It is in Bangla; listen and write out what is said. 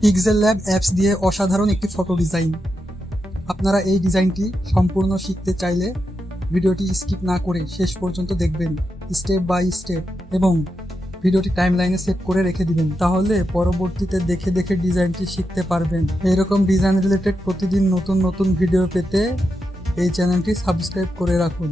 পিক্সেল ল্যাব অ্যাপস দিয়ে অসাধারণ একটি ফটো ডিজাইন। আপনারা এই ডিজাইনটি সম্পূর্ণ শিখতে চাইলে ভিডিওটি স্কিপ না করে শেষ পর্যন্ত দেখবেন স্টেপ বাই স্টেপ, এবং ভিডিওটি টাইমলাইনে সেভ করে রেখে দিবেন। তাহলে পরবর্তীতে দেখে দেখে ডিজাইনটি শিখতে পারবেন। এরকম ডিজাইন রিলেটেড প্রতিদিন নতুন নতুন ভিডিও পেতে এই চ্যানেলটি সাবস্ক্রাইব করে রাখুন।